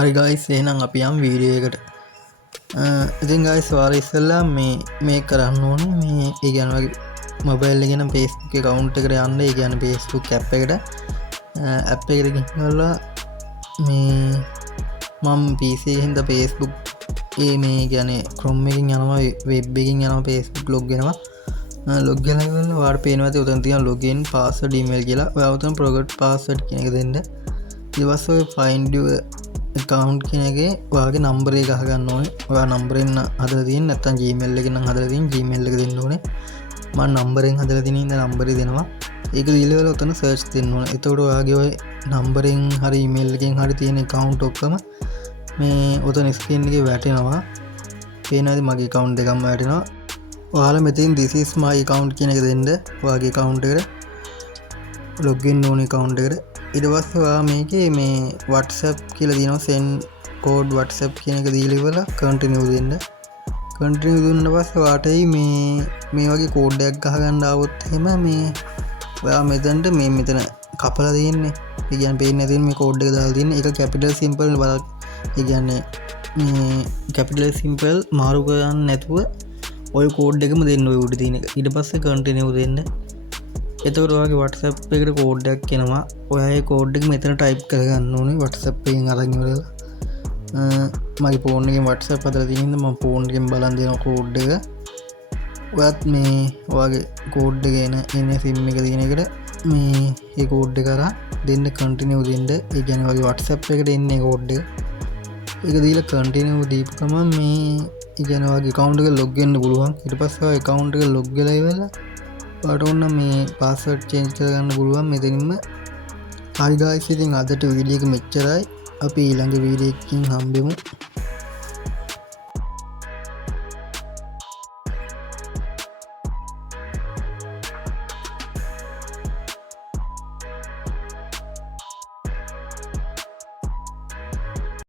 හරි ගයිස් එහෙනම් අපි යම් වීඩියෝ එකට ඉතින් ගයිස් වාර ඉස්සෙල්ලා මේ කරන්න ඕනේ මේ ඒ කියන්නේ වගේ මොබයිල් එකේ නම් Facebook account එකට යන්න ඒ කියන්නේ Facebook app එකට ගිහිල්ලා මේ මම PC එකෙන් හින්දා Facebook මේ කියන්නේ Chrome එකකින් යනවා web එකකින් යනවා Facebook log වෙනවා log වෙලා ඉවරලා ඔයාලට පේනවා ඇති උතන තියෙන login password email කියලා ඔයා උතන forgot password කියන එක දෙන්න ඊට පස්සේ ඔය find your account කියන එකේ ඔයාගේ number එක ගහ ගන්න ඕනේ ඔයා number එකෙන් හදලා තියෙන නැත්නම් Gmail එකෙන් නම් හදලා තියෙන Gmail එක දෙන්න ඕනේ මම number එකෙන් හදලා තියෙන ඉඳලා number එක දෙනවා ඒක දීලා උතන search දෙන්න ඕනේ එතකොට ඔයාගේ ඔය number එකෙන් හරි email එකෙන් හරි තියෙන account ඔක්කොම මේ උතන screen එකේ වැටෙනවා පේනවාද මගේ account දෙකම වැටෙනවා ඔයාලා මෙතෙන් this is my account කියන එක දෙන්න ඔයාගේ account එකට login ඕනේ account එකට ඊට පස්සේ ඔයා මේකේ මේ WhatsApp කියලා දිනවා send code WhatsApp කියන එක දීලා ඉවරලා continue දෙන්න continue දුන්නා පස්සේ ඔයාට මේ වගේ code එකක් ගහ ගන්න ආවොත් එහෙම මේ ඔයා මෙතනට මෙතන කපලා තියෙන්නේ ඒ කියන්නේ පේන්නේ නැතිනම් මේ code එක දාලා තියෙන්නේ ඒක capital simple බලන්න ඒ කියන්නේ මේ capital simple මාරු කරන්නේ නැතුව ඔය කෝඩ් එකම දෙන්න ඔය උඩ තියෙන එක. ඊට පස්සේ කන්ටිනියු දෙන්න. එතකොට ඔයාගේ WhatsApp එකට කෝඩ් එකක් එනවා. ඔයා ඒ කෝඩ් එක මෙතන ටයිප් කරගන්න ඕනේ WhatsApp එකෙන් අරන් ඉවරලා. මගේ ෆෝන් එකෙන් WhatsApp හදලා තියෙන හින්දා මම ෆෝන් එකෙන් බලන් දෙනවා කෝඩ් එක. ඔයත් මේ ඔයාගේ කෝඩ් එක එන SIM එක තියෙන එකට මේ ඒ කෝඩ් එක අරන් දෙන්න කන්ටිනියු දෙන්න. ඒ කියන්නේ ඔයාගේ WhatsApp එකට එන්නේ කෝඩ් එක. ඒක දීලා කන්ටිනියු දීපු ගමන් මේ ඉගෙනවාගේ account එක log වෙන්න පුළුවන් ඊට පස්සේ ඔය account එක log වෙලා ඉවරලා ඔයාලට ඕන මේ password change කරගන්න පුළුවන් මෙතනින්ම හරි guys ඉතින් අදට වීඩියෝ එක මෙච්චරයි අපි ඊළඟ වීඩියෝ එකකින් හම්බෙමු